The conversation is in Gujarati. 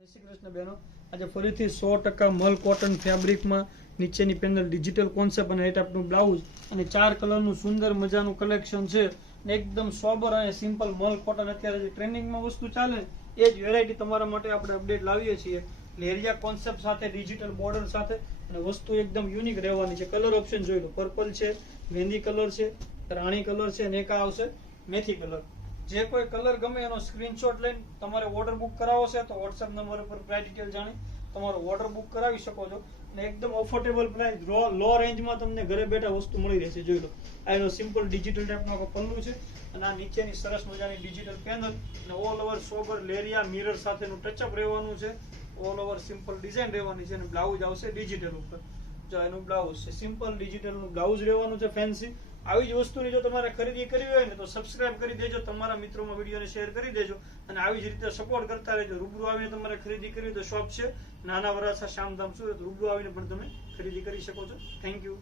જય શ્રી કૃષ્ણ બહેનો, આજે ફરીથી 100% મલ કોટન ફેબ્રિકમાં નીચેની પેનલ ડિજિટલ કોન્સેપ્ટ અને એ ટાઈપનું બ્લાઉઝ અને 4 કલરનું સુંદર મજાનું કલેક્શન છે. એકદમ સોબર અને સિમ્પલ મલ કોટન અત્યારે જે ટ્રેન્ડિંગમાં વસ્તુ ચાલે એ જ વેરાયટી તમારા માટે આપણે અપડેટ લાવીએ છીએ. લેરિયા કોન્સેપ્ટ સાથે ડિજિટલ બોર્ડર સાથે અને વસ્તુ એકદમ યુનિક રહેવાની છે. કલર ઓપ્શન જોઈ લો, પર્પલ છે, મહેંદી કલર છે, રાણી કલર છે અને એક આવશે મેથી કલર. જે કોઈ કલર ગમે એનો સ્ક્રીનશોટ લઈને તમારે ઓર્ડર બુક કરાવવો છે તો વોટ્સએપ નંબર ઉપર પ્રાઇસ ડિટેલ જાણી તમારો ઓર્ડર બુક કરાવી શકો છો અને એકદમ અફોર્ડેબલ પ્રાઇસ લો રેન્જમાં તમને ઘરે બેઠા વસ્તુ મળી રહેશે. જોઈ લો, આ એનો સિમ્પલ ડિજિટલ ટાઈપનો પલ્લું છે અને આ નીચેની સરસ મજાની ડિજિટલ પેનલ અને ઓલ ઓવર સોબર લેરિયા મિરર સાથેનું ટચઅપ રહેવાનું છે. ઓલ ઓવર સિમ્પલ ડિઝાઇન રહેવાની છે અને બ્લાઉઝ આવશે ડિજિટલ ઉપર. જો એનું બ્લાઉઝ છે સિમ્પલ ડિજિટલનું બ્લાઉઝ રહેવાનું છે ફેન્સી. આવી જ વસ્તુની જો તમારે ખરીદી કરવી હોય ને તો સબસ્ક્રાઇબ કરી દેજો, તમારા મિત્રોમાં વિડીયોને શેર કરી દેજો અને આવી જ રીતે સપોર્ટ કરતા રહેજો. રૂબરૂ આવીને તમારે ખરીદી કરવી તો શોપ છે નાના વરાછા શામધામ સુરત, રૂબરૂ આવીને પણ તમે ખરીદી કરી શકો છો. Thank you.